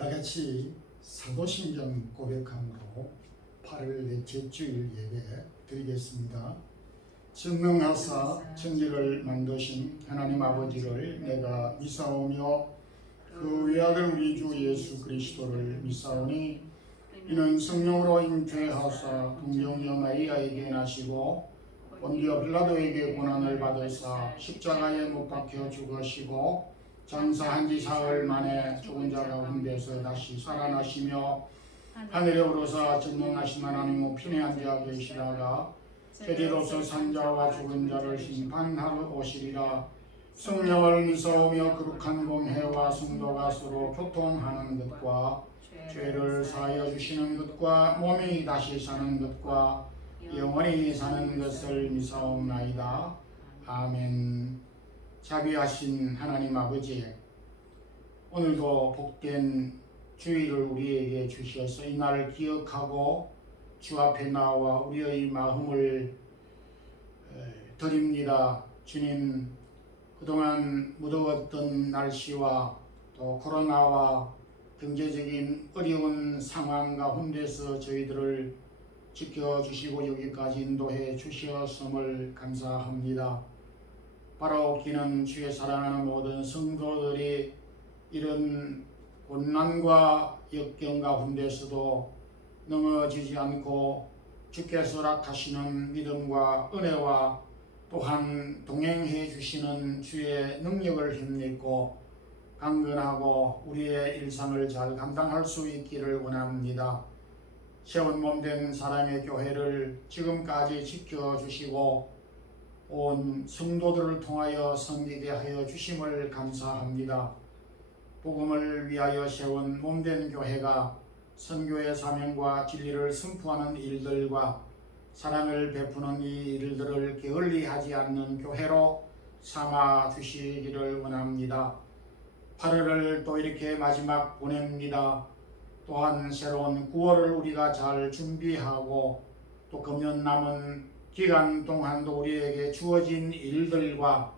다같이 사도신경 고백함으로 8월 넷째 주일 예배 드리겠습니다. 전능하사 천지를 만드신 하나님 아버지를 내가 믿사오며 그 외아들 우리 주 예수 그리스도를 믿사오니 이는 성령으로 잉태하사 동정녀 마리아에게 나시고 본디오 빌라도에게 고난을 받으사 십자가에 못 박혀 죽으시고 장사한 지 사흘 만에 죽은 자 가운데서 다시 살아나시며 하늘에 오르사 전능하신 하나님 우편에 앉아 계시다가 저리로서 산자와 죽은 자를 심판하러 오시리라. 성령을 믿사오며 거룩한 공회와 성도가 서로 교통하는 것과 죄를 사하여 주시는 것과 몸이 다시 사는 것과 영원히 사는 것을 믿사옵나이다. 아멘. 자비하신 하나님 아버지, 오늘도 복된 주일을 우리에게 주셔서 이 날을 기억하고 주 앞에 나와 우리의 마음을 드립니다. 주님, 그동안 무더웠던 날씨와 또 코로나와 경제적인 어려운 상황 가운데서 저희들을 지켜주시고 여기까지 인도해 주셨음을 감사합니다. 바라옵기는 주의 사랑하는 모든 성도들이 이런 고난과 역경 가운데서도 넘어지지 않고 주께서 허락하시는 믿음과 은혜와 또한 동행해 주시는 주의 능력을 힘입고 강건하고 우리의 일상을 잘 감당할 수 있기를 원합니다. 세운 몸된 사랑의 교회를 지금까지 지켜주시고 온 성도들을 통하여 섬기게 하여 주심을 감사합니다. 복음을 위하여 세운 몸된 교회가 선교의 사명과 진리를 선포하는 일들과 사랑을 베푸는 이 일들을 게을리하지 않는 교회로 삼아 주시기를 원합니다. 8월을 또 이렇게 마지막 보냅니다. 또한 새로운 9월을 우리가 잘 준비하고 또 금년 남은 기간 동안도 우리에게 주어진 일들과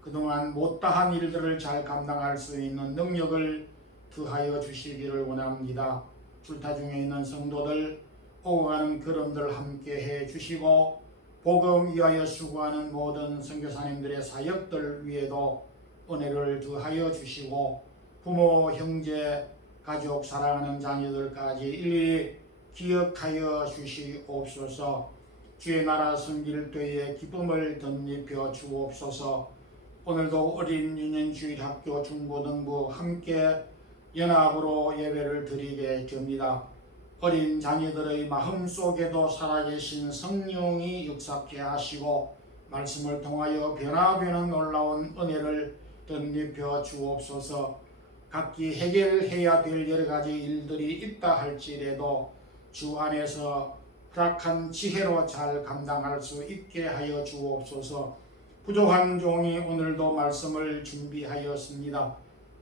그동안 못다한 일들을 잘 감당할 수 있는 능력을 더하여 주시기를 원합니다. 출타 중에 있는 성도들, 오고 가는 걸음들 함께 해 주시고 복음 위하여 수고하는 모든 선교사님들의 사역들 위에도 은혜를 더하여 주시고 부모, 형제, 가족, 사랑하는 자녀들까지 일일이 기억하여 주시옵소서. 주의 나라 섬길 때에 기쁨을 덧입혀 주옵소서. 오늘도 어린 유년주일학교 중고등부 함께 연합으로 예배를 드리게 됩니다. 어린 자녀들의 마음속에도 살아계신 성령이 역사케 하시고 말씀을 통하여 변화되는 놀라운 은혜를 덧입혀 주옵소서. 각기 해결해야 될 여러 가지 일들이 있다 할지라도 주 안에서 허락한 지혜로 잘 감당할 수 있게 하여 주옵소서. 부족한 종이 오늘도 말씀을 준비하였습니다.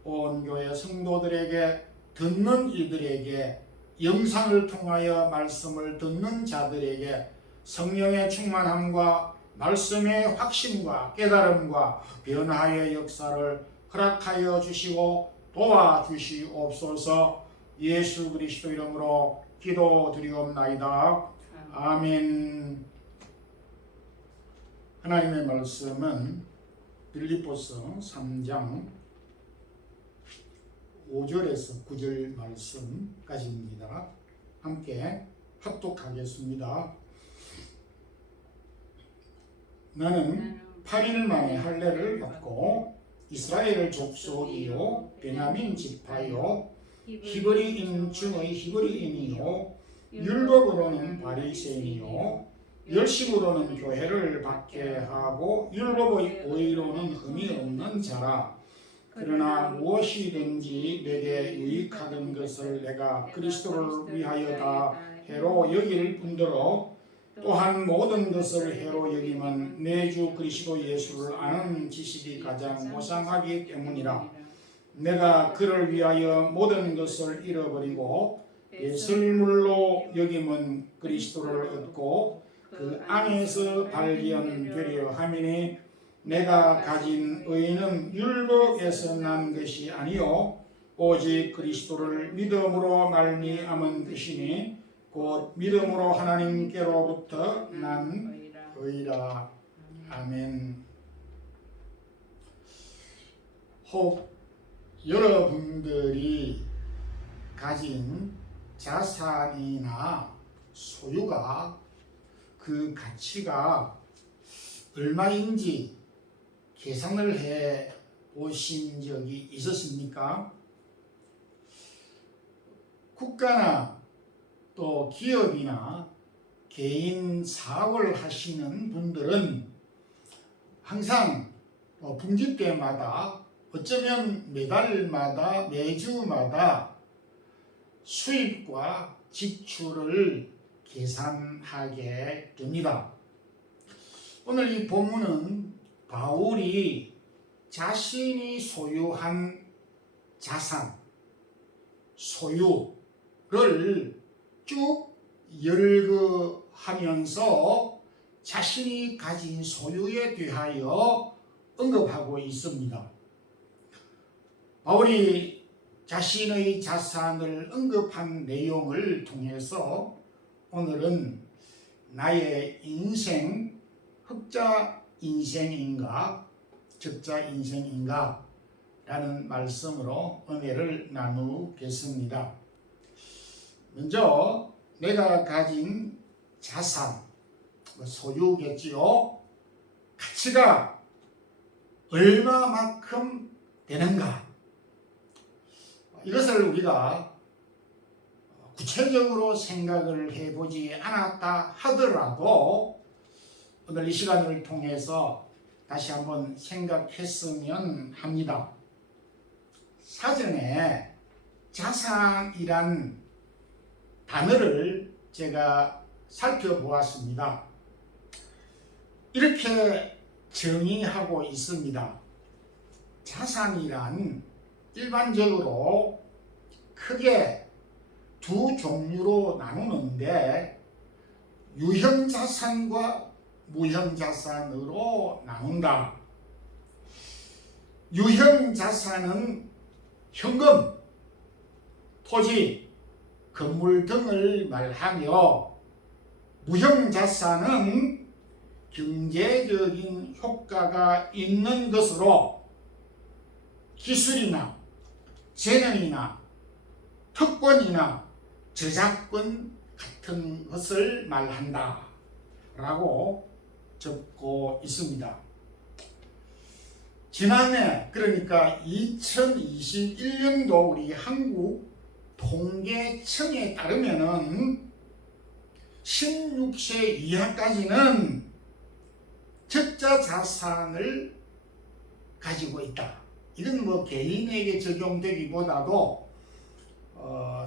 온 교회 성도들에게, 듣는 이들에게, 영상을 통하여 말씀을 듣는 자들에게 성령의 충만함과 말씀의 확신과 깨달음과 변화의 역사를 허락하여 주시고 도와주시옵소서. 예수 그리스도 이름으로 기도드리옵나이다. 아멘. 하나님의 말씀은 빌립보서 3장 5절에서 9절 말씀까지입니다. 함께 합독하겠습니다. 나는 8일 만에 할례를 받고 이스라엘 족속이요 베냐민 지파요 히브리인 중의 히브리인이요 율법으로는 바리새인이요 열심으로는 교회를 받게 하고 율법의 의로는 흠이 없는 자라. 그러나 무엇이든지 내게 유익하던 것을 내가 그리스도를 위하여 다 해로 여길 뿐더러 또한 모든 것을 해로 여김은 내 주 그리스도 예수를 아는 지식이 가장 무상하기 때문이라. 내가 그를 위하여 모든 것을 잃어버리고 배설물로 여김은 그리스도를 얻고 그 안에서 발견되려 함이니 내가 가진 의는 율법에서 난 것이 아니요 오직 그리스도를 믿음으로 말미암은 뜻이니 곧 믿음으로 하나님께로부터 난 의라. 아멘. 혹 여러분들이 가진 자산이나 소유가 그 가치가 얼마인지 계산을 해 보신 적이 있으십니까? 국가나 또 기업이나 개인 사업을 하시는 분들은 항상 분기 때마다 어쩌면 매달마다 매주마다 수입과 지출을 계산하게 됩니다. 오늘 이 본문은 바울이 자신이 소유한 자산, 소유를 쭉 열거하면서 자신이 가진 소유에 대하여 언급하고 있습니다. 바울이 자신의 자산을 언급한 내용을 통해서 오늘은 나의 인생 흑자 인생인가 적자 인생인가 라는 말씀으로 은혜를 나누겠습니다. 먼저 내가 가진 자산, 소유겠지요. 가치가 얼마만큼 되는가? 이것을 우리가 구체적으로 생각을 해보지 않았다 하더라도 오늘 이 시간을 통해서 다시 한번 생각했으면 합니다. 사전에 자산이란 단어를 제가 살펴보았습니다. 이렇게 정의하고 있습니다. 자산이란 일반적으로 크게 두 종류로 나누는데 유형자산과 무형자산으로 나눈다. 유형자산은 현금, 토지, 건물 등을 말하며 무형자산은 경제적인 효과가 있는 것으로 기술이나 재능이나 특권이나 저작권 같은 것을 말한다 라고 적고 있습니다. 지난해 그러니까 2021년도 우리 한국 통계청에 따르면은 16세 이하까지는 적자 자산을 가지고 있다. 이건 뭐 개인에게 적용되기보다도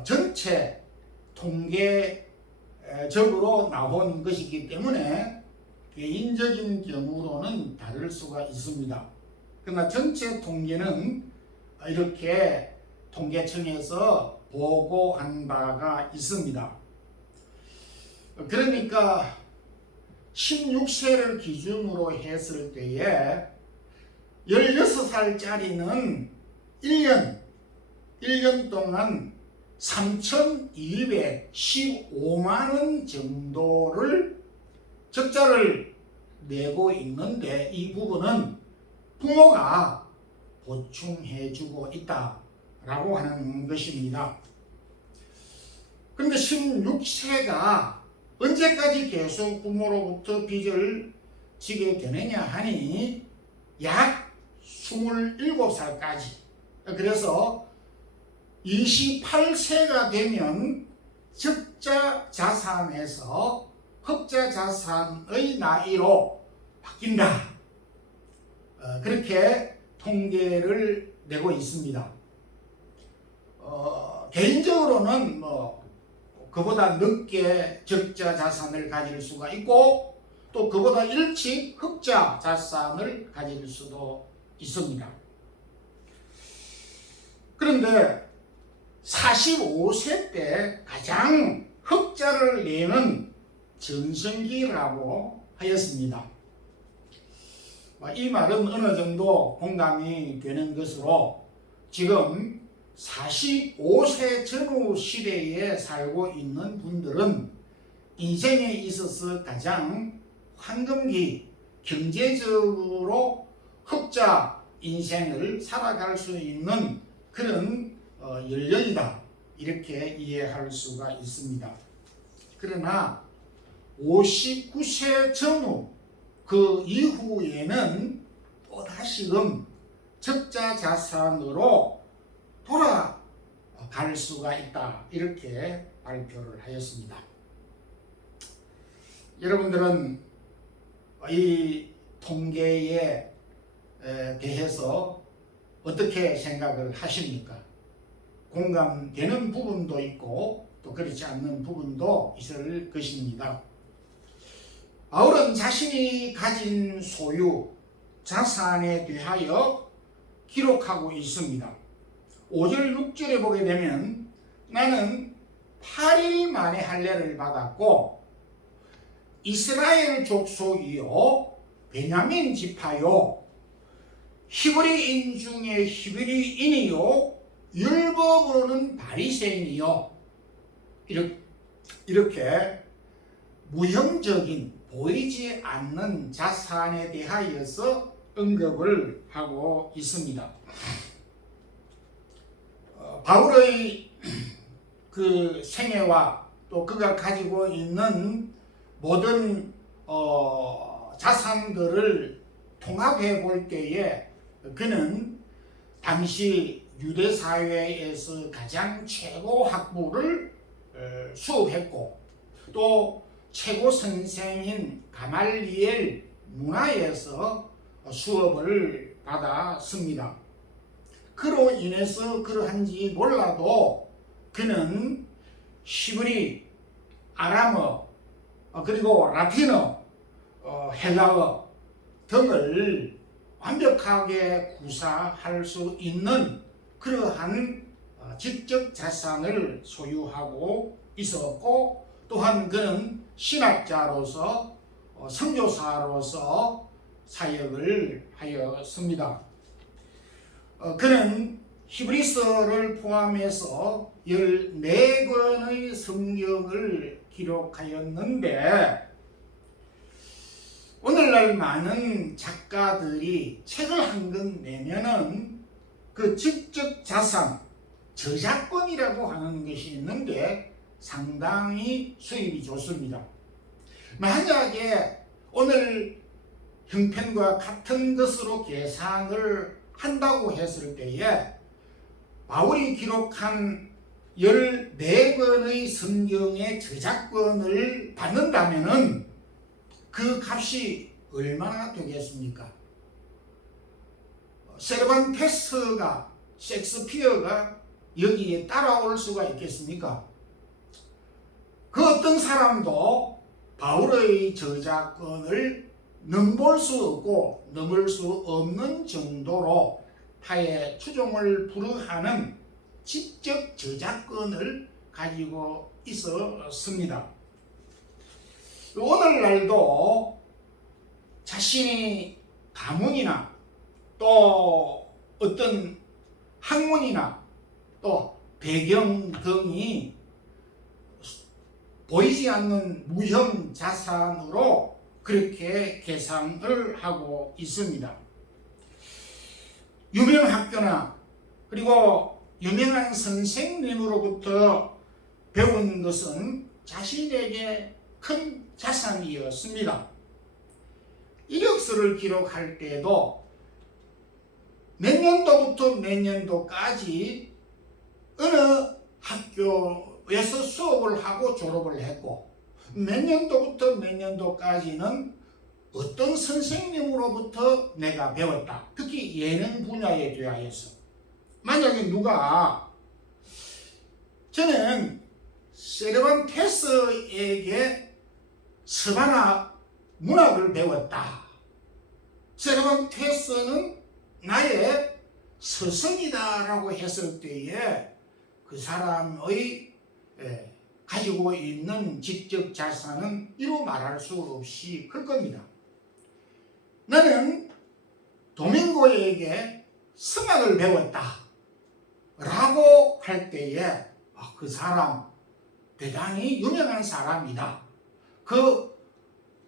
전체 통계적으로 나온 것이기 때문에 개인적인 경우로는 다를 수가 있습니다. 그러나 전체 통계는 이렇게 통계청에서 보고한 바가 있습니다. 그러니까 16세를 기준으로 했을 때에 16살짜리는 1년 동안 3,215만 원 정도를 적자를 내고 있는데 이 부분은 부모가 보충해 주고 있다라고 하는 것입니다. 그런데 16세가 언제까지 계속 부모로부터 빚을 지게 되느냐 하니 약 27살까지. 그래서 28세가 되면 적자 자산에서 흑자 자산의 나이로 바뀐다. 그렇게 통계를 내고 있습니다. 개인적으로는 그보다 늦게 적자 자산을 가질 수가 있고 또 그보다 일찍 흑자 자산을 가질 수도 있습니다. 그런데 45세 때 가장 흑자를 내는 전성기라고 하였습니다. 이 말은 어느 정도 공감이 되는 것으로 지금 45세 전후 시대에 살고 있는 분들은 인생에 있어서 가장 황금기, 경제적으로 흑자 인생을 살아갈 수 있는 그런 연령이다, 이렇게 이해할 수가 있습니다. 그러나 59세 전후 그 이후에는 또다시금 적자 자산으로 돌아갈 수가 있다, 이렇게 발표를 하였습니다. 여러분들은 이 통계에 대해서 어떻게 생각을 하십니까? 공감되는 부분도 있고 또 그렇지 않는 부분도 있을 것입니다. 바울은 자신이 가진 소유, 자산에 대하여 기록하고 있습니다. 5절 6절에 보게 되면 나는 8일 만에 할례를 받았고 이스라엘 족속이요 베냐민 지파요 히브리인 중에 히브리인이요 율법으로는 바리새인이요, 이렇게 무형적인 보이지 않는 자산에 대하여서 언급을 하고 있습니다. 바울의 그 생애와 또 그가 가지고 있는 모든 자산들을 통합해 볼 때에 그는 당시 유대 사회에서 가장 최고 학부를 수업했고 또 최고 선생인 가말리엘 문화에서 수업을 받았습니다. 그로 인해서 그러한지 몰라도 그는 히브리, 아람어, 그리고 라틴어, 헬라어 등을 완벽하게 구사할 수 있는 그러한 지적 자산을 소유하고 있었고, 또한 그는 신학자로서 선교사로서 사역을 하였습니다. 그는 히브리서를 포함해서 14권의 성경을 기록하였는데 오늘날 많은 작가들이 책을 한 권 내면은 그 지적 자산, 저작권이라고 하는 것이 있는데 상당히 수입이 좋습니다. 만약에 오늘 형편과 같은 것으로 계산을 한다고 했을 때에 바울이 기록한 14권의 성경의 저작권을 받는다면은 그 값이 얼마나 되겠습니까? 세르반테스가, 셰익스피어가 여기에 따라올 수가 있겠습니까? 그 어떤 사람도 바울의 저작권을 넘볼 수 없고 넘을 수 없는 정도로 타의 추종을 불허하는 지적 저작권을 가지고 있었습니다. 오늘날도 자신이 가문이나 또 어떤 학문이나 또 배경 등이 보이지 않는 무형 자산으로 그렇게 계산을 하고 있습니다. 유명 학교나 그리고 유명한 선생님으로부터 배운 것은 자신에게 큰 자산이었습니다. 이력서를 기록할 때도 몇 년도부터 몇 년도까지 어느 학교에서 수업을 하고 졸업을 했고 몇 년도부터 몇 년도까지는 어떤 선생님으로부터 내가 배웠다. 특히 예능 분야에 대하여서 만약에 누가 저는 세르반테스에게 스바나 문학을 배웠다. 세르반테스는 나의 스승이다라고 했을 때에 그 사람의 가지고 있는 지적 자산은 이루 말할 수 없이 클 겁니다. 나는 도밍고에게 성악을 배웠다. 라고 할 때에 그 사람 대단히 유명한 사람이다. 그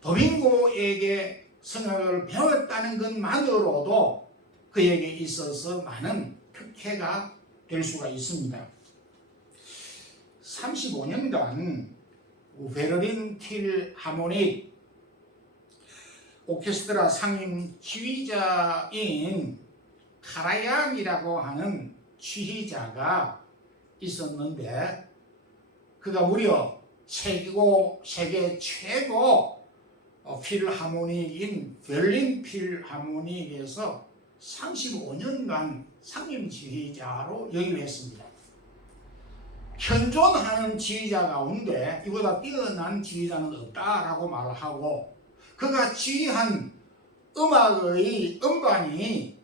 도빙고에게 성악을 배웠다는 것만으로도 그에게 있어서 많은 특혜가 될 수가 있습니다. 35년간 베를린 필하모닉 오케스트라 상임 지휘자인 카라얀이라고 하는 지휘자가 있었는데 그가 무려 세계 최고 필하모닉인 베를린 필하모닉에서 35년간 상임 지휘자로 역임했습니다. 현존하는 지휘자 가운데 이보다 뛰어난 지휘자는 없다라고 말을 하고 그가 지휘한 음악의 음반이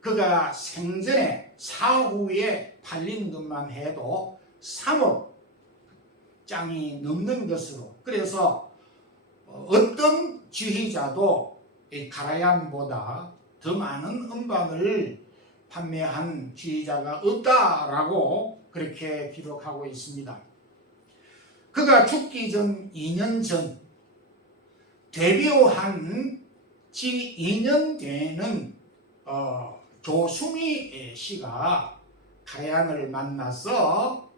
그가 생전에 사후에 팔린 것만 해도 3억 장이 넘는 것으로 그래서 어떤 지휘자도 이 카라얀보다 더 많은 음반을 판매한 지휘자가 없다라고 그렇게 기록하고 있습니다. 그가 죽기 전 2년 전 데뷔한 지 2년 되는 조수미 씨가 카라얀을 만나서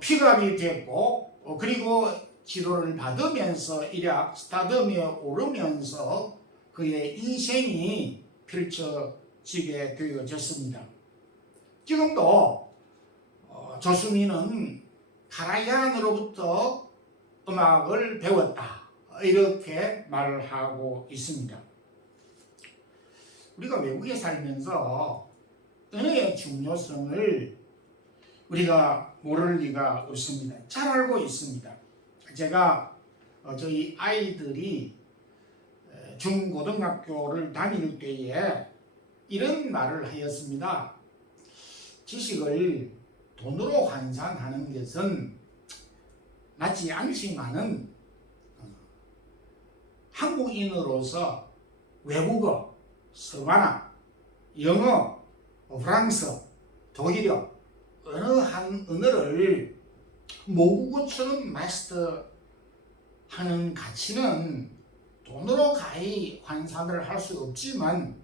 픽업이 됐고 그리고 지도를 받으면서 일약 스타덤에 오르면서 그의 인생이 펼쳐지게 되어졌습니다. 지금도 조수미는 카라얀으로부터 음악을 배웠다 이렇게 말을 하고 있습니다. 우리가 외국에 살면서 언어의 중요성을 우리가 모를 리가 없습니다. 잘 알고 있습니다. 제가 저희 아이들이 중고등학교를 다닐 때에 이런 말을 하였습니다. 지식을 돈으로 환산하는 것은 맞지 않지만은 한국인으로서 외국어, 서바나, 영어, 프랑스, 독일어 어느 한 언어를 모국어처럼 마스터하는 가치는 돈으로 가히 환산을 할 수 없지만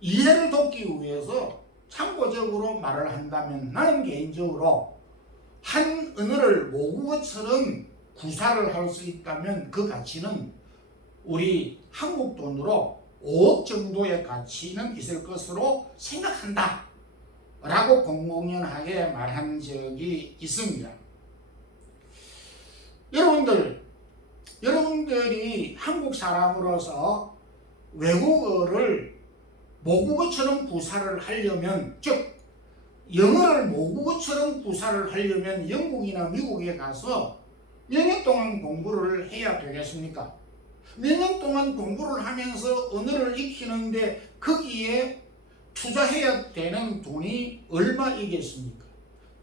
이해를 돕기 위해서 참고적으로 말을 한다면 나는 개인적으로 한 언어를 모국어처럼 구사를 할 수 있다면 그 가치는 우리 한국 돈으로 5억 정도의 가치는 있을 것으로 생각한다 라고 공공연하게 말한 적이 있습니다. 여러분들이 한국 사람으로서 외국어를 모국어처럼 구사를 하려면 즉 영어를 모국어처럼 구사를 하려면 영국이나 미국에 가서 몇 년 동안 공부를 해야 되겠습니까? 몇 년 동안 공부를 하면서 언어를 익히는데 거기에 투자해야 되는 돈이 얼마이겠습니까?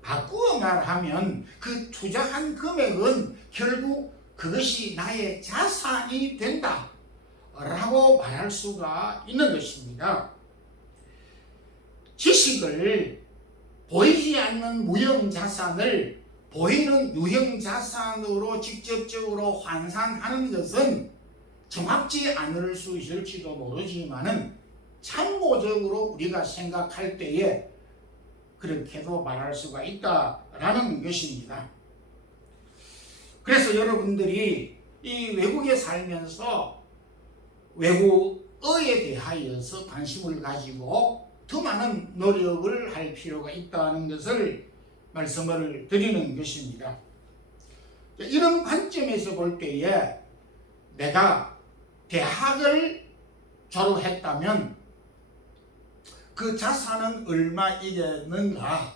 바꾸어 말하면 그 투자한 금액은 결국 그것이 나의 자산이 된다 라고 말할 수가 있는 것입니다. 지식을 보이지 않는 무형자산을 보이는 유형자산으로 직접적으로 환산하는 것은 정확지 않을 수 있을지도 모르지만은 참고적으로 우리가 생각할 때에 그렇게도 말할 수가 있다라는 것입니다. 그래서 여러분들이 이 외국에 살면서 외국어에 대하여서 관심을 가지고 더 많은 노력을 할 필요가 있다는 것을 말씀을 드리는 것입니다. 이런 관점에서 볼 때에 내가 대학을 졸업했다면 그 자산은 얼마이겠는가?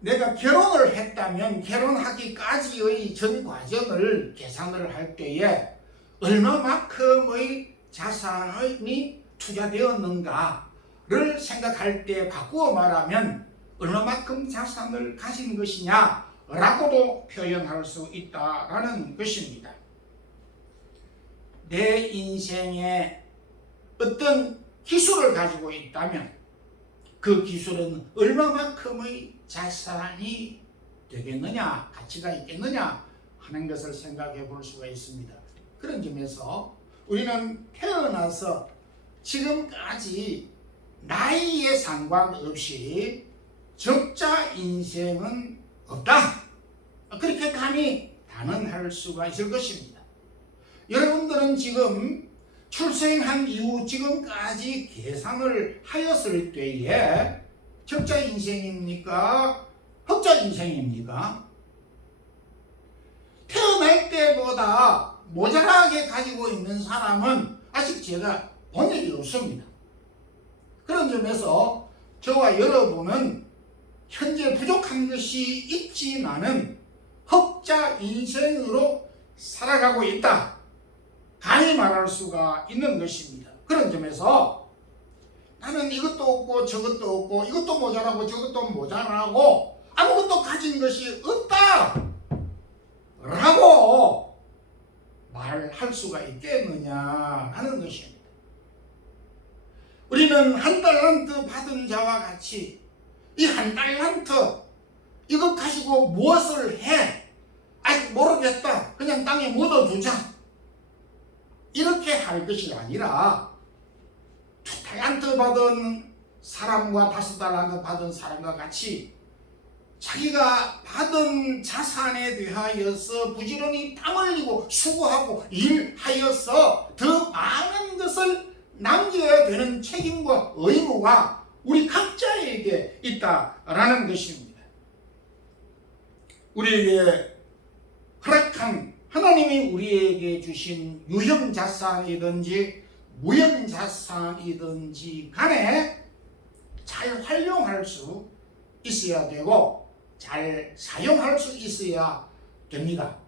내가 결혼을 했다면 결혼하기까지의 전 과정을 계산을 할 때에 얼마만큼의 자산이 투자되었는가를 생각할 때 바꾸어 말하면 얼마만큼 자산을 가진 것이냐라고도 표현할 수 있다라는 것입니다. 내 인생에 어떤 기술을 가지고 있다면 그 기술은 얼마만큼의 자산이 되겠느냐, 가치가 있겠느냐 하는 것을 생각해 볼 수가 있습니다. 그런 점에서 우리는 태어나서 지금까지 나이에 상관없이 적자 인생은 없다, 그렇게 감히 단언할 수가 있을 것입니다. 여러분들은 지금 출생한 이후 지금까지 계산을 하였을 때에 적자 인생입니까? 흑자 인생입니까? 태어날 때보다 모자라게 가지고 있는 사람은 아직 제가 본 적이 없습니다. 그런 점에서 저와 여러분은 현재 부족한 것이 있지만은 흑자 인생으로 살아가고 있다, 감히 말할 수가 있는 것입니다. 그런 점에서 나는 이것도 없고 저것도 없고 이것도 모자라고 저것도 모자라고 아무것도 가진 것이 없다 라고 말할 수가 있겠느냐 하는 것입니다. 우리는 한 달란트 받은 자와 같이 이 한 달란트 이것 가지고 무엇을 해? 아직 모르겠다, 그냥 땅에 묻어두자, 이렇게 할 것이 아니라 2달란트 받은 사람과 5달란트 받은 사람과 같이 자기가 받은 자산에 대하여서 부지런히 땀 흘리고 수고하고 일하여서 더 많은 것을 남겨야 되는 책임과 의무가 우리 각자에게 있다라는 것입니다. 우리에게 허락한 하나님이 우리에게 주신 유형자산이든지 무형자산이든지 간에 잘 활용할 수 있어야 되고 잘 사용할 수 있어야 됩니다.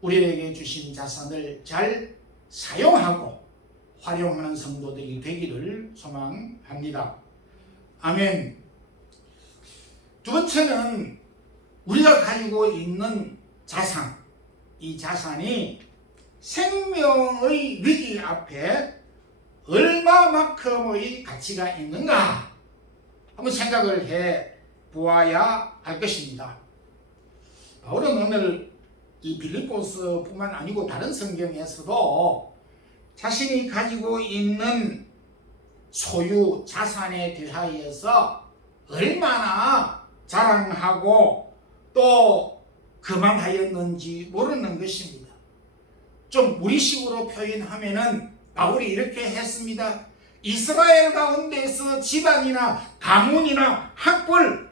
우리에게 주신 자산을 잘 사용하고 활용하는 성도들이 되기를 소망합니다. 아멘. 두 번째는 우리가 가지고 있는 자산, 이 자산이 생명의 위기 앞에 얼마만큼의 가치가 있는가 한번 생각을 해 보아야 할 것입니다. 바울은 오늘 이 빌립보서뿐만 아니고 다른 성경에서도 자신이 가지고 있는 소유 자산에 대하여서 얼마나 자랑하고 또 그만하였는지 모르는 것입니다. 좀 우리식으로 표현하면은 바울이 이렇게 했습니다. 이스라엘 가운데서 집안이나 가문이나 학벌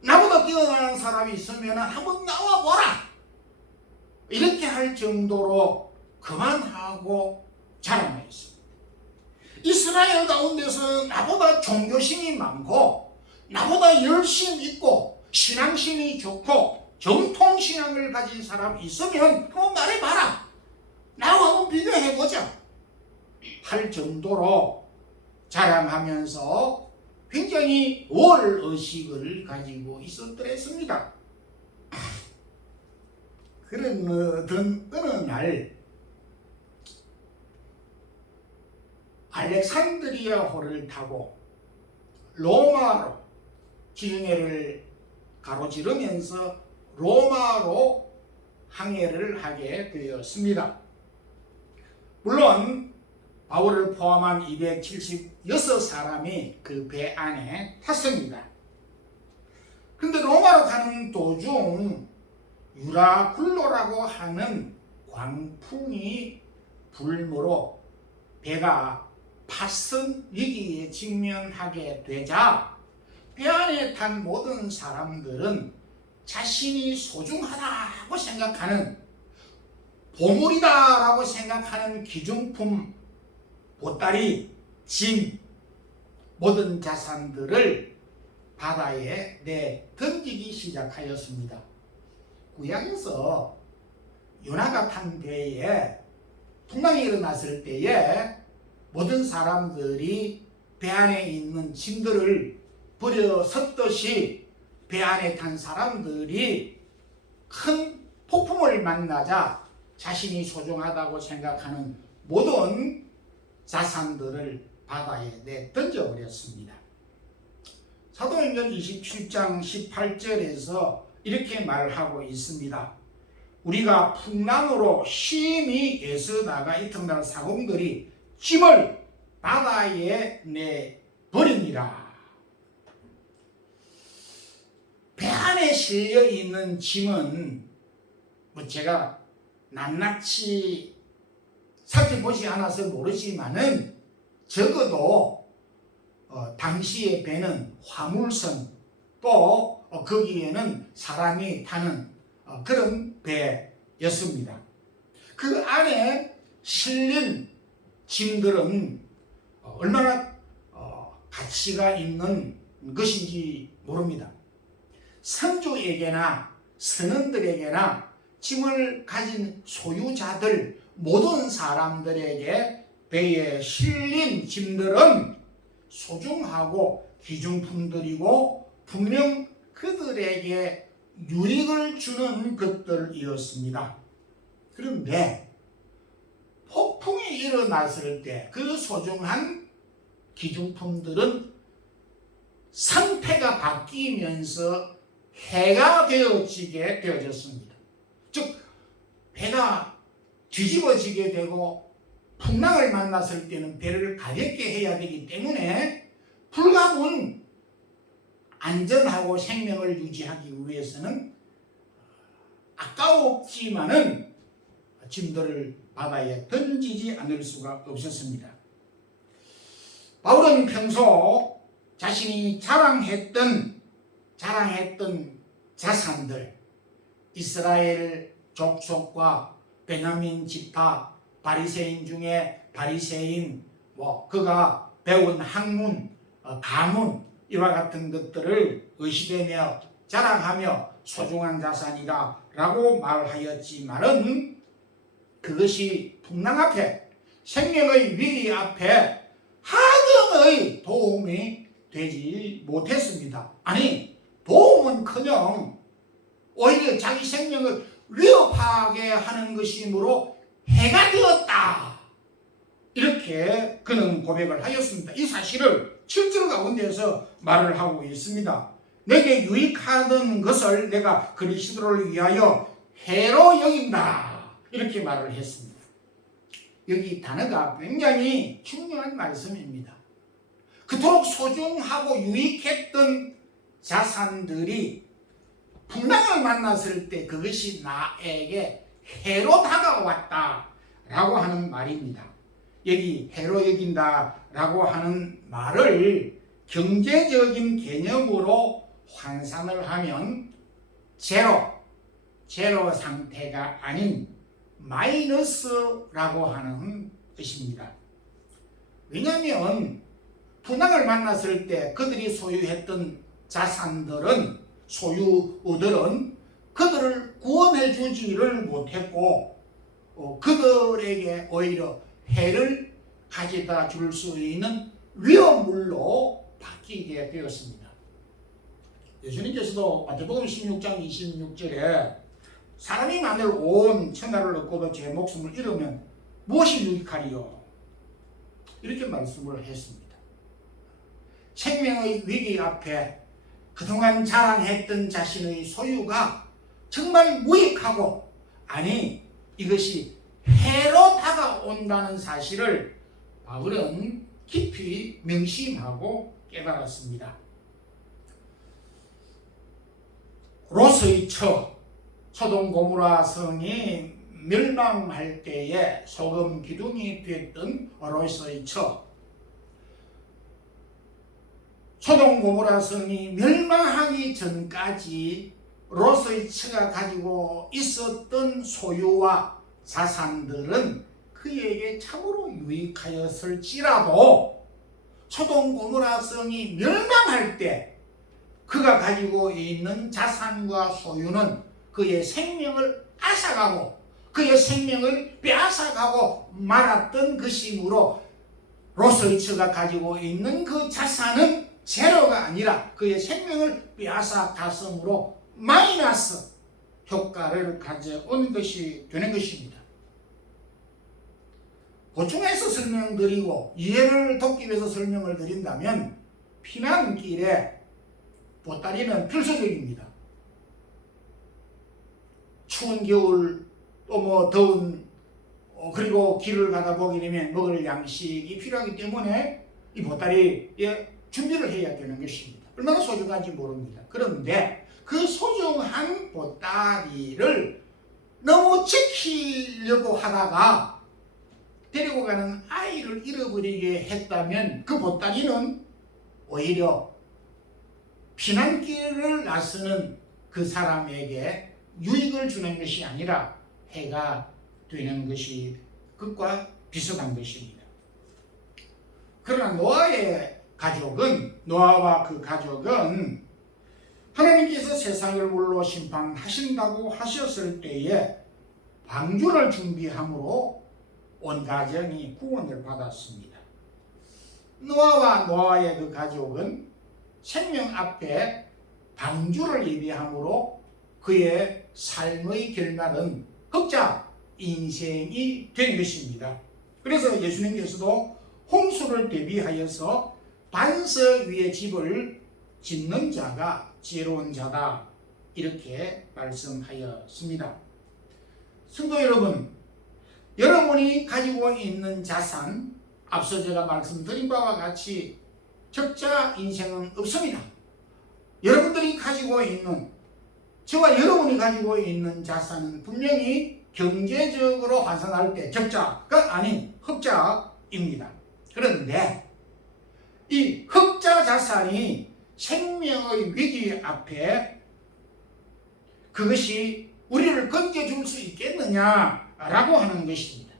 나보다 뛰어난 사람이 있으면 한번 나와보라, 이렇게 할 정도로 그만하고 자랑하였습니다. 이스라엘 가운데서 나보다 종교심이 많고 나보다 열심 있고 신앙심이 좋고 정통신앙을 가진 사람이 있으면 한번 말해봐라, 나하고 한번 비교해보자 할 정도로 자랑하면서 굉장히 월의식을 가지고 있었더랬습니다. 그러던 어느 날 알렉산드리아호를 타고 로마로 지중해를 가로지르면서 로마로 항해를 하게 되었습니다. 물론 바울을 포함한 276사람이 그 배 안에 탔습니다. 그런데 로마로 가는 도중 유라굴로라고 하는 광풍이 불므로 배가 파손 위기에 직면하게 되자 배 안에 탄 모든 사람들은 자신이 소중하다고 생각하는 보물이다라고 생각하는 기중품, 보따리, 짐, 모든 자산들을 바다에 던지기 시작하였습니다. 구약에서 요나가 탄 배에 풍랑이 일어났을 때에 모든 사람들이 배 안에 있는 짐들을 버려 섰듯이 배 안에 탄 사람들이 큰 폭풍을 만나자 자신이 소중하다고 생각하는 모든 자산들을 바다에 내 던져버렸습니다. 사도행전 27장 18절에서 이렇게 말하고 있습니다. 우리가 풍랑으로 심히 애쓰다가 이튿날 사공들이 짐을 바다에 내버리니라. 배 안에 실려 있는 짐은 제가 낱낱이 살펴보지 않아서 모르지만은 적어도 당시의 배는 화물선 또 거기에는 사람이 타는 그런 배였습니다. 그 안에 실린 짐들은 얼마나 가치가 있는 것인지 모릅니다. 선조에게나 선원들에게나 짐을 가진 소유자들 모든 사람들에게 배에 실린 짐들은 소중하고 귀중품들이고 분명 그들에게 유익을 주는 것들이었습니다. 그런데 폭풍이 일어났을 때 그 소중한 귀중품들은 상태가 바뀌면서 해가 되어지게 되어졌습니다. 즉 배가 뒤집어지게 되고 풍랑을 만났을 때는 배를 가볍게 해야 되기 때문에 불가분 안전하고 생명을 유지하기 위해서는 아까웠지만은 짐들을 바다에 던지지 않을 수가 없었습니다. 바울은 평소 자신이 자랑했던 자산들, 이스라엘 족속과 베냐민 지파, 바리새인 중에 바리새인, 그가 배운 학문, 가문 이와 같은 것들을 의시되며 자랑하며 소중한 자산이다 라고 말하였지만은 그것이 풍랑 앞에 생명의 위기 앞에 하등의 도움이 되지 못했습니다. 아니 도움은커녕 오히려 자기 생명을 위협하게 하는 것이므로 해가 되었다. 이렇게 그는 고백을 하였습니다. 이 사실을 7절 가운데서 말을 하고 있습니다. 내게 유익하던 것을 내가 그리스도를 위하여 해로 여긴다. 이렇게 말을 했습니다. 여기 단어가 굉장히 중요한 말씀입니다. 그토록 소중하고 유익했던 자산들이 풍랑을 만났을 때 그것이 나에게 해로 다가왔다 라고 하는 말입니다. 여기 해로 여긴다 라고 하는 말을 경제적인 개념으로 환산을 하면 제로 상태가 아닌 마이너스라고 하는 것입니다. 왜냐하면 풍랑을 만났을 때 그들이 소유했던 소유들은 그들을 구원해 주지를 못했고 그들에게 오히려 해를 가져다 줄 수 있는 위험물로 바뀌게 되었습니다. 예수님께서도 마태복음 16장 26절에 사람이 만일 온 천하를 얻고도 제 목숨을 잃으면 무엇이 유익하리요? 이렇게 말씀을 했습니다. 생명의 위기 앞에 그동안 자랑했던 자신의 소유가 정말 무익하고 이것이 해로 다가온다는 사실을 바울은 깊이 명심하고 깨달았습니다. 롯의 처, 소돔 고모라 성이 멸망할 때에 소금 기둥이 됐던 롯의 처, 소돔 고모라 성이 멸망하기 전까지 롯의 처가 가지고 있었던 소유와 자산들은 그에게 참으로 유익하였을지라도 소돔 고모라 성이 멸망할 때 그가 가지고 있는 자산과 소유는 그의 생명을 앗아가고 그의 생명을 빼앗아가고 말았던 것이므로 롯의 처가 가지고 있는 그 자산은 제로가 아니라 그의 생명을 빼앗아갔으므로 마이너스 효과를 가져온 것이 되는 것입니다. 보충해서 설명드리고 이해를 돕기 위해서 설명을 드린다면 피난길에 보따리는 필수적입니다. 추운 겨울 또 뭐 더운 그리고 길을 가다 보게 되면 먹을 양식이 필요하기 때문에 이 보따리에 준비를 해야 되는 것입니다. 얼마나 소중한지 모릅니다. 그런데 그 소중한 보따리를 너무 지키려고 하다가 데리고 가는 아이를 잃어버리게 했다면 그 보따리는 오히려 피난길을 나서는 그 사람에게 유익을 주는 것이 아니라 해가 되는 것이 그것과 비슷한 것입니다. 그러나 노아와 그 가족은 하나님께서 세상을 물로 심판하신다고 하셨을 때에 방주를 준비함으로 온 가정이 구원을 받았습니다. 노아의 그 가족은 생명 앞에 방주를 예비함으로 그의 삶의 결말은 흑자 인생이 된 것입니다. 그래서 예수님께서도 홍수를 대비하여서 반석 위에 집을 짓는 자가 지혜로운 자다 이렇게 말씀하였습니다. 성도 여러분, 여러분이 가지고 있는 자산, 앞서 제가 말씀드린 바와 같이 적자 인생은 없습니다. 여러분들이 가지고 있는, 저와 여러분이 가지고 있는 자산은 분명히 경제적으로 환산할 때 적자가 아닌 흑자입니다. 그런데 이 흑자 자산이 생명의 위기 앞에 그것이 우리를 건져줄 수 있겠느냐라고 하는 것입니다.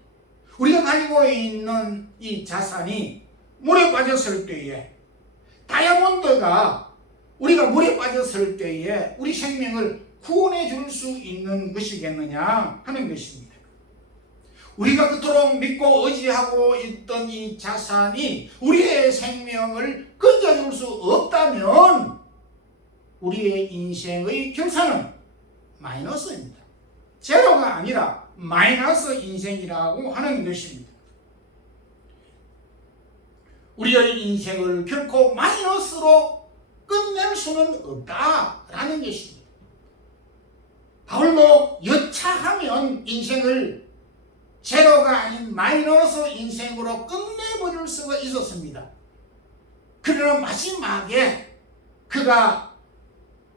우리가 가지고 있는 이 자산이 물에 빠졌을 때에, 다이아몬드가 우리가 물에 빠졌을 때에 우리 생명을 구원해 줄 수 있는 것이겠느냐 하는 것입니다. 우리가 그토록 믿고 의지하고 있던 이 자산이 우리의 생명을 건져줄 수 없다면 우리의 인생의 결산은 마이너스입니다. 제로가 아니라 마이너스 인생이라고 하는 것입니다. 우리의 인생을 결코 마이너스로 끝낼 수는 없다라는 것입니다. 바울도 여차하면 인생을 제로가 아닌 마이너스 인생으로 끝내버릴 수가 있었습니다. 그러나 마지막에 그가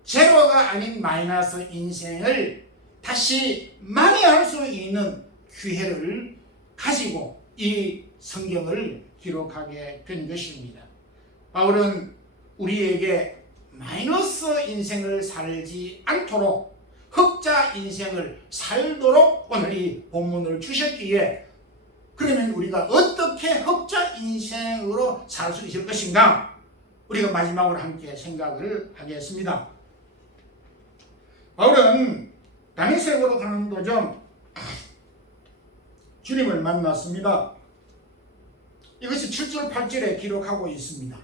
제로가 아닌 마이너스 인생을 다시 만회할 수 있는 기회를 가지고 이 성경을 기록하게 된 것입니다. 바울은 우리에게 마이너스 인생을 살지 않도록 흑자 인생을 살도록 오늘 이 본문을 주셨기에, 그러면 우리가 어떻게 흑자 인생으로 살 수 있을 것인가? 우리가 마지막으로 함께 생각을 하겠습니다. 바울은 다메섹으로 가는 도중 주님을 만났습니다. 이것이 7절 8절에 기록하고 있습니다.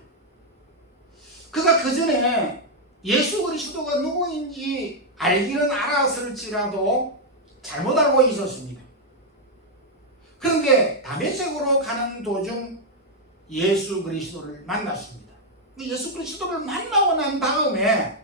그가 그 전에 예수 그리스도가 누구인지 알기는 알았을지라도 잘못 알고 있었습니다. 그런데 다메섹으로 가는 도중 예수 그리스도를 만났습니다. 예수 그리스도를 만나고 난 다음에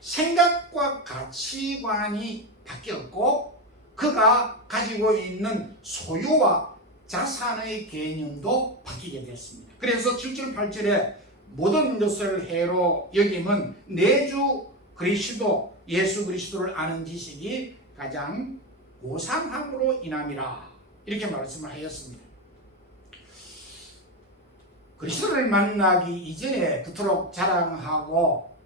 생각과 가치관이 바뀌었고, 그가 가지고 있는 소유와 자산의 개념도 바뀌게 됐습니다. 그래서 7절 8절에 모든 것을 해로 여김은 내주 그리스도 예수 그리스도를 아는 지식이 가장 고상함으로 인함이라 이렇게 말씀을 하였습니다. 그리스도를 만나기 이전에 그토록 자랑하고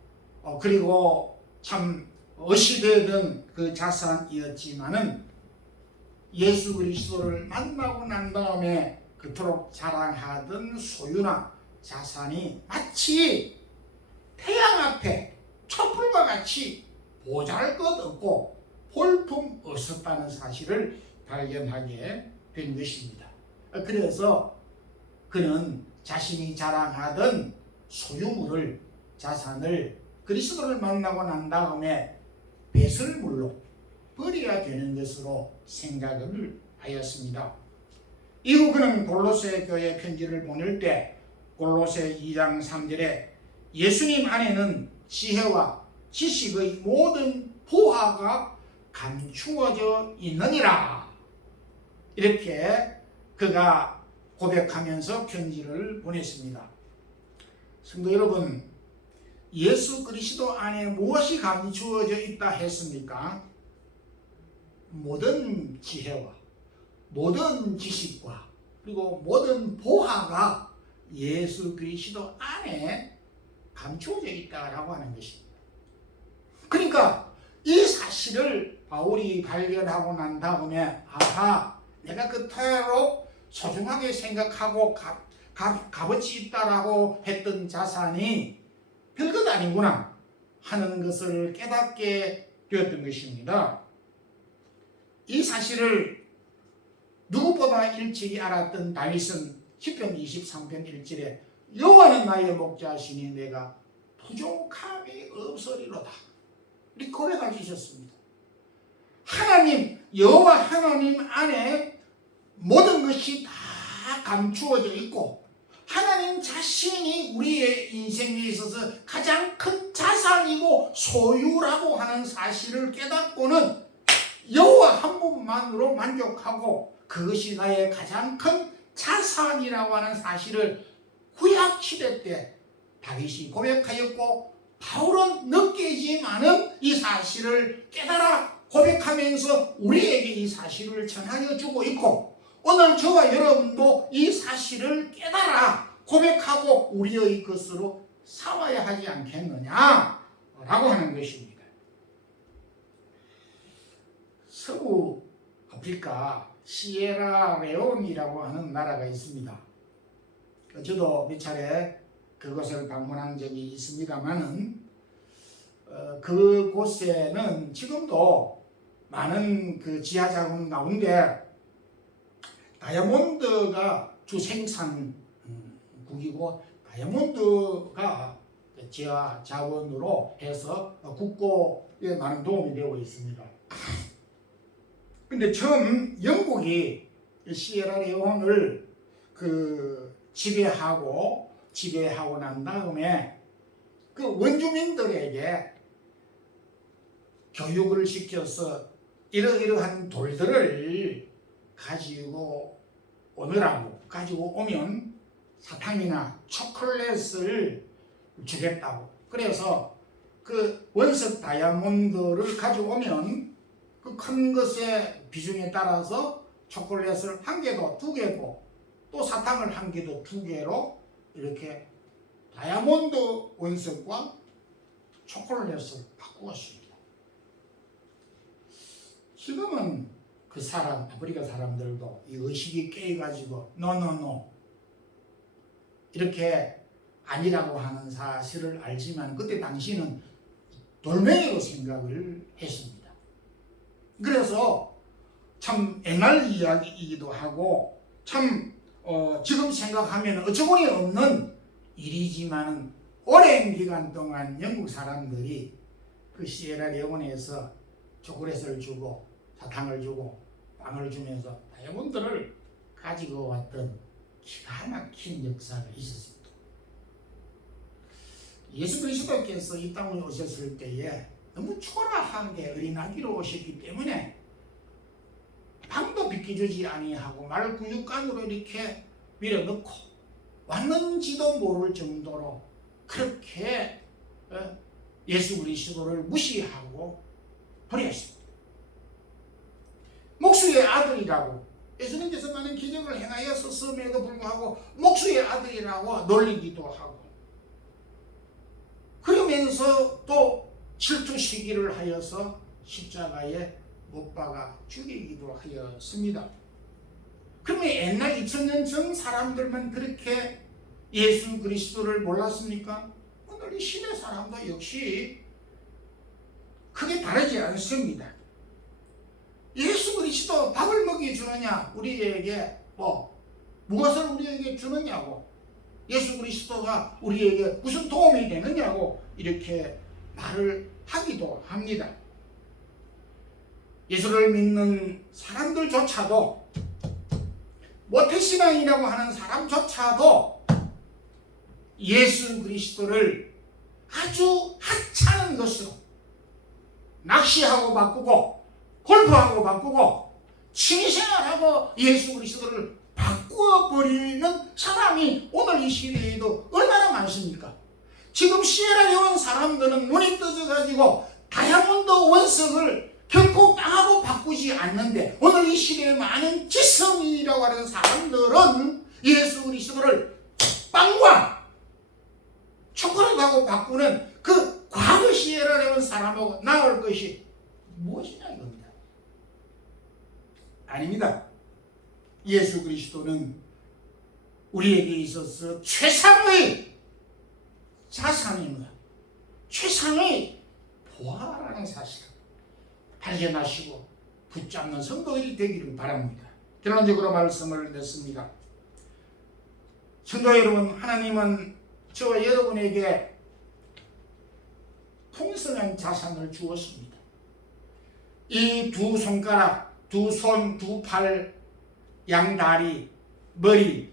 그리고 참 어시되던 그 자산이었지만은 예수 그리스도를 만나고 난 다음에 그토록 자랑하던 소유나 자산이 마치 태양 앞에 촛불과 같이 보잘것없고 볼품 없었다는 사실을 발견하게 된 것입니다. 그래서 그는 자신이 자랑하던 소유물을, 자산을 그리스도를 만나고 난 다음에 배설물로 버려야 되는 것으로 생각을 하였습니다. 이후 그는 골로새 교회 편지를 보낼 때 골로새 2장 3절에 예수님 안에는 지혜와 지식의 모든 보화가 감추어져 있느니라, 이렇게 그가 고백하면서 편지를 보냈습니다. 성도 여러분, 예수 그리스도 안에 무엇이 감추어져 있다 했습니까? 모든 지혜와 모든 지식과 그리고 모든 보화가 예수 그리스도 안에 감추어져 있다라고 하는 것입니다. 그러니까 이 사실을 바울이 발견하고 난 다음에, 아하, 내가 그토록 소중하게 생각하고 값어치 있다라고 했던 자산이 별것 아니구나 하는 것을 깨닫게 되었던 것입니다. 이 사실을 누구보다 일찍이 알았던 다윗은 시편 23편 1절에 여호와는 나의 목자시니 내가 부족함이 없으리로다, 이렇게 고백을 주셨습니다. 하나님, 여호와 하나님 안에 모든 것이 다 감추어져 있고 하나님 자신이 우리의 인생에 있어서 가장 큰 자산이고 소유라고 하는 사실을 깨닫고는 여호와 한 분만으로 만족하고 그것이 나의 가장 큰 자산이라고 하는 사실을 구약 시대 때 다윗이 고백하였고, 바울은 늦게지만은 이 사실을 깨달아 고백하면서 우리에게 이 사실을 전하여 주고 있고, 오늘 저와 여러분도 이 사실을 깨달아 고백하고 우리의 것으로 삼아야 하지 않겠느냐 라고 하는 것입니다. 서부 아프리카 시에라레온이라고 하는 나라가 있습니다. 저도 몇 차례 그곳을 방문한 적이 있습니다만은 그곳에는 지금도 많은 그 지하 자원 가운데 다이아몬드가 주 생산국이고, 다이아몬드가 지하 자원으로 해서 국고에 많은 도움이 되고 있습니다. 근데 처음 영국이 시에라레온을 지배하고 난 다음에 그 원주민들에게 교육을 시켜서 이러이러한 돌들을 가지고 오면 사탕이나 초콜릿을 주겠다고. 그래서 그 원석 다이아몬드를 가지고 오면 그 큰 것의 비중에 따라서 초콜릿을 1개도 2개도 또 사탕을 1개도 2개로 이렇게 다이아몬드 원석과 초콜릿을 바꾸었습니다. 지금은 그 아프리카 사람들도 이 의식이 깨어가지고 노노노 이렇게 아니라고 하는 사실을 알지만, 그때 당시는 돌멩이로 생각을 했습니다. 그래서 참 옛날 이야기이기도 하고 참 지금 생각하면 어처구니 없는 일이지만, 오랜 기간 동안 영국 사람들이 그 시에라레온에서 초콜릿을 주고 사탕을 주고 빵을 주면서 다이아몬드를 가지고 왔던 기가 막힌 역사가 있었습니다. 예수 그리스도께서 이 땅에 오셨을 때에 너무 초라하게 어린아기로 오셨기 때문에 방도 비켜주지 아니하고 말구육간으로 이렇게 밀어넣고 왔는지도 모를 정도로 그렇게 예수 그리스도를 무시하고 버렸습니다. 목수의 아들이라고, 예수님께서 많은 기적을 행하였음에도 불구하고 목수의 아들이라고 놀리기도 하고, 그러면서 또 질투 시기를 하여서 십자가에 못 박아 죽이기도 하였습니다. 그러면 옛날 2000년 전 사람들만 그렇게 예수 그리스도를 몰랐습니까? 오늘 이 시대 사람도 역시 크게 다르지 않습니다. 예수 그리스도 밥을 먹여주느냐, 우리에게 무엇을 우리에게 주느냐고, 예수 그리스도가 우리에게 무슨 도움이 되느냐고 이렇게 말을 하기도 합니다. 예수를 믿는 사람들조차도 모태신앙이라고 하는 사람조차도 예수 그리스도를 아주 하찮은 것으로 낚시하고 바꾸고 골프하고 바꾸고 취미생활하고 예수 그리스도를 바꾸어버리는 사람이 오늘 이 시대에도 얼마나 많습니까? 지금 시에라리온 사람들은 눈이 떠져가지고 다이아몬드 원석을 결코 땅하고 바꾸지 않는데, 오늘 이 시대에 많은 지성이라고 하는 사람들은 예수 그리스도를 빵과 초콜릿하고 바꾸는 그 과거 시에라리온 사람하고 나올 것이 무엇이냐 이겁니다. 아닙니다. 예수 그리스도는 우리에게 있어서 최상의 자산입니다. 최상의 보화라는 사실을 발견하시고 붙잡는 성도들이 되기를 바랍니다. 결론적으로 말씀을 냈습니다. 성도 여러분, 하나님은 저와 여러분에게 풍성한 자산을 주었습니다. 이 두 손가락, 두 손, 두 팔, 양다리, 머리,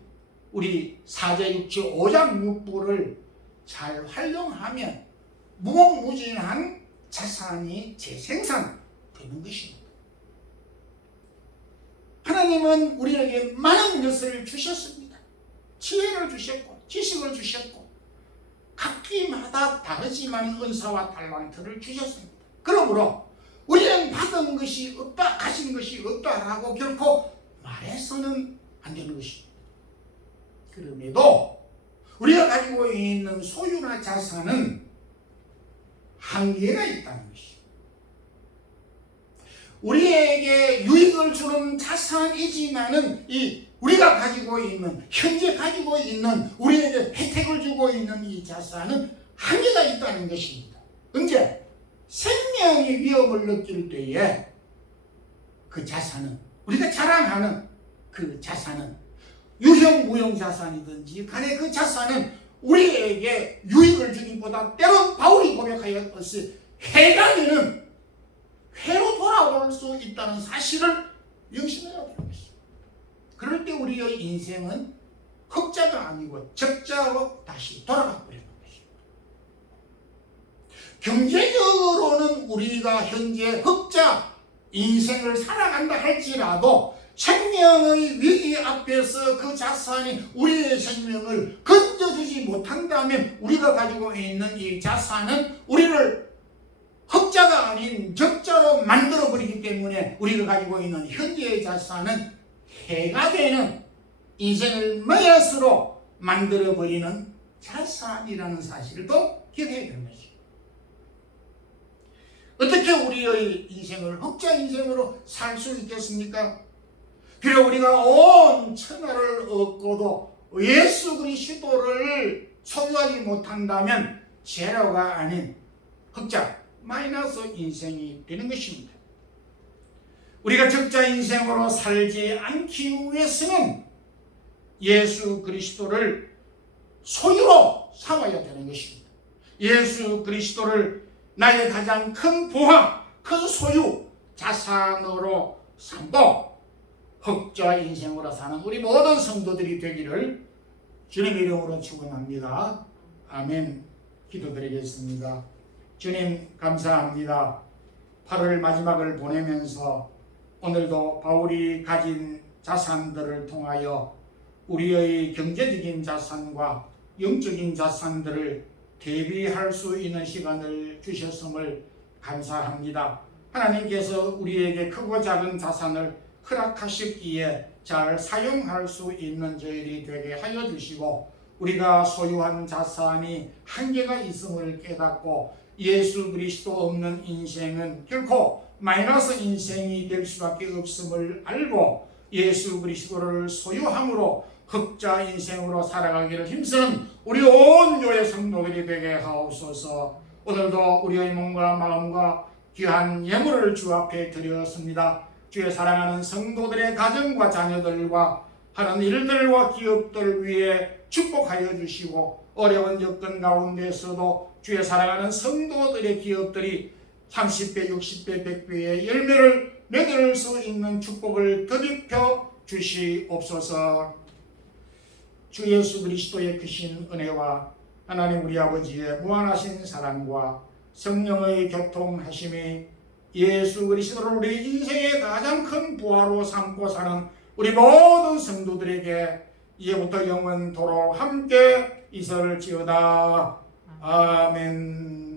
우리 사제육체 오장육부를 잘 활용하면 무궁무진한 자산이 재생산되는 것입니다. 하나님은 우리에게 많은 것을 주셨습니다. 지혜를 주셨고 지식을 주셨고 각기마다 다르지만 은사와 달란트를 주셨습니다. 그러므로 우리는 받은 것이 없다, 가진 것이 없다라고 결코 말해서는 안 되는 것입니다. 그럼에도 우리가 가지고 있는 소유나 자산은 한계가 있다는 것입니다. 우리에게 유익을 주는 자산이지만은 이 우리가 가지고 있는, 현재 가지고 있는, 우리에게 혜택을 주고 있는 이 자산은 한계가 있다는 것입니다. 언제? 생명의 위협을 느낄 때에 그 자산은, 우리가 자랑하는 그 자산은 유형 무형 자산이든지 간에 그 자산은 우리에게 유익을 주기보다 때론 바울이 고백하였듯이 해가 되는 회로 돌아올 수 있다는 사실을 명심해야 되는 것입니다. 그럴 때 우리의 인생은 흑자가 아니고 적자로 다시 돌아가 버리는 것입니다. 경제적으로는 우리가 현재 흑자 인생을 살아간다 할지라도 생명의 위기 앞에서 그 자산이 우리의 생명을 건져주지 못한다면 우리가 가지고 있는 이 자산은 우리를 흑자가 아닌 적자로 만들어버리기 때문에 우리가 가지고 있는 현재의 자산은 해가 되는 인생을 마이너스로 만들어버리는 자산이라는 사실을 또 기억해야 되는 것입니다. 어떻게 우리의 인생을 흑자 인생으로 살 수 있겠습니까? 비록 우리가 온 천하를 얻고도 예수 그리스도를 소유하지 못한다면 제로가 아닌 흑자, 마이너스 인생이 되는 것입니다. 우리가 적자 인생으로 살지 않기 위해서는 예수 그리스도를 소유로 삼아야 되는 것입니다. 예수 그리스도를 나의 가장 큰 보화, 큰 소유, 자산으로 삼고 흑자 인생으로 사는 우리 모든 성도들이 되기를 주님의 이름으로 축원합니다. 아멘. 기도드리겠습니다. 주님 감사합니다. 8월 마지막을 보내면서 오늘도 바울이 가진 자산들을 통하여 우리의 경제적인 자산과 영적인 자산들을 대비할 수 있는 시간을 주셨음을 감사합니다. 하나님께서 우리에게 크고 작은 자산을 허락하셨기에 잘 사용할 수 있는 저희들이 되게 하여 주시고, 우리가 소유한 자산이 한계가 있음을 깨닫고 예수 그리스도 없는 인생은 결코 마이너스 인생이 될 수밖에 없음을 알고 예수 그리스도를 소유함으로 흑자 인생으로 살아가기를 힘쓰는 우리 온 교회 성도들이 되게 하옵소서. 오늘도 우리의 몸과 마음과 귀한 예물을 주 앞에 드렸습니다. 주의 사랑하는 성도들의 가정과 자녀들과 하는 일들과 기업들 위해 축복하여 주시고, 어려운 여건 가운데서도 주의 사랑하는 성도들의 기업들이 30배, 60배, 100배의 열매를 맺을 수 있는 축복을 더입혀 주시옵소서. 주 예수 그리스도의 크신 은혜와 하나님 우리 아버지의 무한하신 사랑과 성령의 교통하심이 예수 그리스도를 우리 인생의 가장 큰 부활로 삼고 사는 우리 모든 성도들에게 이제부터 영원토록 함께 있을지어다. 아멘.